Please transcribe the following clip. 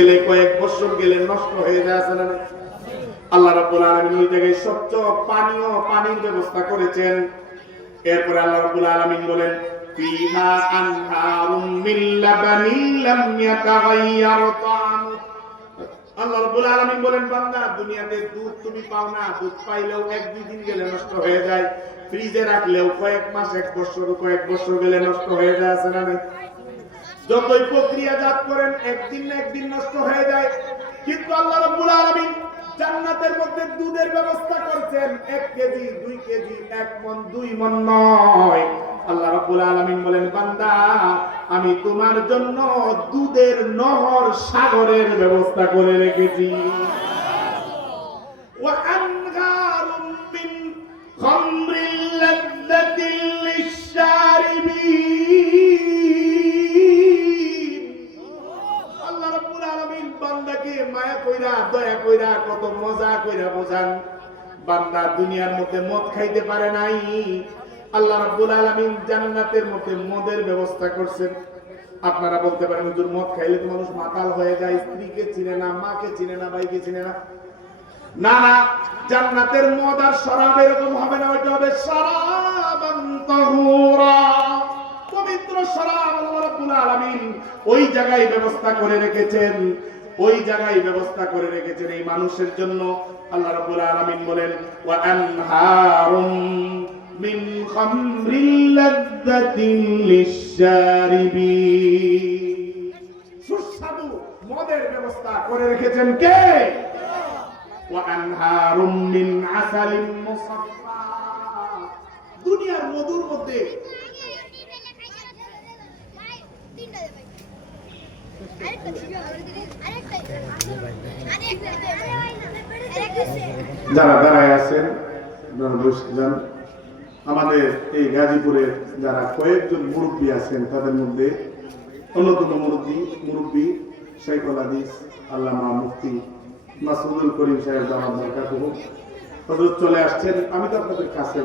গেলে কয়েক বছর গেলে নষ্ট হয়ে যায় আছে না? আল্লাহ রাব্বুল আলামিন ওই জায়গায় স্বচ্ছ পানির ব্যবস্থা করেছেন। এরপর আল্লাহ রাব্বুল আলামিন বলেন ফিহা আনহারুম মিন লাবানিন লাম ইয়াতাগায়্যার তা'আমু। আল্লাহ রাব্বুল আলামিন বলেন বান্দা দুনিয়াতে দুধ তুমি পাও না, দুধ পাইলেও এক দুই দিন গেলে নষ্ট হয়ে যায়, ফ্রিজে রাখলেও কয়েক মাস কয়েক বছর গেলে নষ্ট হয়ে যায় আছে না? যতই প্রক্রিয়াজাত করেন একদিন না একদিন নষ্ট হয়ে যায়। কিন্তু আল্লাহ রাব্বুল আলামিন জান্নাতের মধ্যে দুধের ব্যবস্থা করেছেন 1 কেজি 2 কেজি 1 মণ 2 মণ নয়। আল্লাহ রাব্বুল আলামিন বলেন বান্দা আমি তোমার জন্য দুধের নহর সাগরের ব্যবস্থা করে রেখেছি। ওয়া আনহারুম মিন খামরিল লাযযাতিল লিশ-শারিবিন। আল্লাহ রাব্বুল আলামিন বান্দাকে মায়া কইরা দয়া কইরা কত মজা কইরা বোঝান। বান্দা দুনিয়ার মধ্যে মদ খাইতে পারে নাই, আল্লাহ রাব্বুল আলামিন জান্নাতের মধ্যে মদের ব্যবস্থা করছেন। আপনারা বলতে পারেন হুজুর মদ খাইলে তো মানুষ মাতাল হয়ে যায়, স্ত্রীকে চিনে না, মাকে চিনে না, ভাইকে চিনে না। না না, জান্নাতের মদ আর শরাব এরকম হবে না, ওইটা হবে শরাবান তাহুরা, পবিত্র শরাব। আল্লাহ রাব্বুল আলামিন ওই জায়গায় ব্যবস্থা করে রেখেছেন, ওই জায়গায় ব্যবস্থা করে রেখেছেন এই মানুষের জন্য। আল্লাহ রাব্বুল আলামিন বলেন ওয়া আনহারুম মিন খামরিল লাযযাতিল লিশ-শারিবিন। সুস্বাদু মদের ব্যবস্থা করে রেখেছেন কে? ওয়া আনহারুম মিন আসালিন মুসাফফা। দুনিয়ার মধুর মধ্যে যারা দাঁড়ায় আছেন আমাদের এই গাজীপুরের যারা কয়েকজন মুরব্বী আছেন তাদের মধ্যে অন্যতম মুরব্বী শাইখুল হাদিস আল্লামা মুফতি মাসুদুল করিম সাহেব দামাত বরকাতুহু হযরত চলে আসছেন। আমি তো আপনাদের কাছে